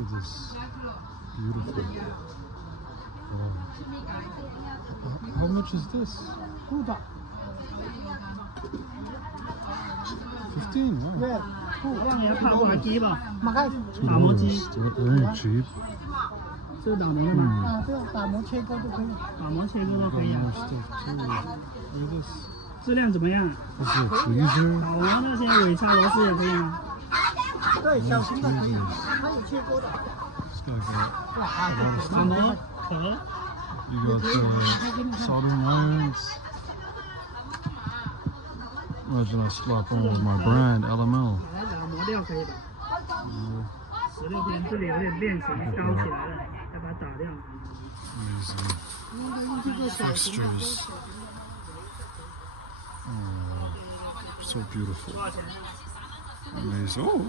at this. Beautiful. Wow. How much is this? 15. Wow. Very cheap. 这打磨的吗？对，打磨切割都可以。打磨切割都可以啊。 More stuff too. Look at this. 质量怎么样？ This is a tweezer. 好啊，那些尾插螺丝也可以吗？对，小型的可以，它有切割的。 This guy got a lot of 打磨 stuff. 壳。 You got soldering irons. Imagine I slap on with my brand, LML. 把它打磨掉可以吧？16天，这里有点变形，高起来了，要把它打掉。 Amazing. Fixtures. Oh, so beautiful. Amazing. Oh.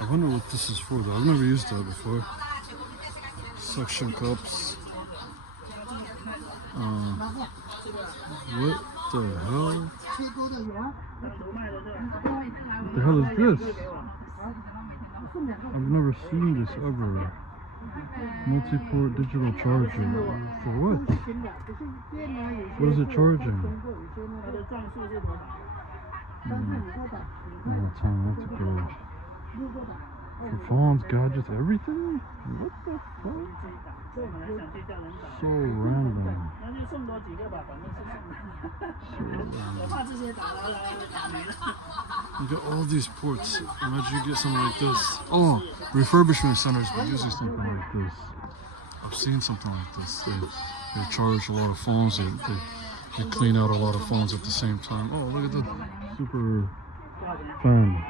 I wonder what this is for though. I've never used that before. Suction cups. What the hell? What the hell is this? I've never seen this ever. Multi-port digital charger. For what? What is it charging? Oh, time to go. For phones, gadgets, everything? What the fuck? So random. You got all these ports. Imagine you get something like this. Oh, refurbishment centers were using something like this. I've seen something like this. They charge a lot of phones. They clean out a lot of phones at the same time. Oh, look at the super fan.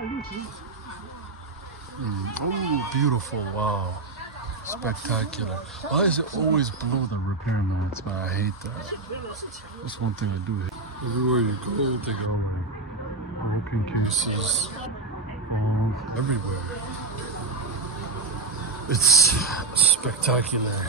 Oh, beautiful. Wow. Spectacular. Why is it always below the repair minutes, man? I hate that. That's one thing I do hate. Everywhere you go, they got like broken cases, phones, everywhere. It's spectacular.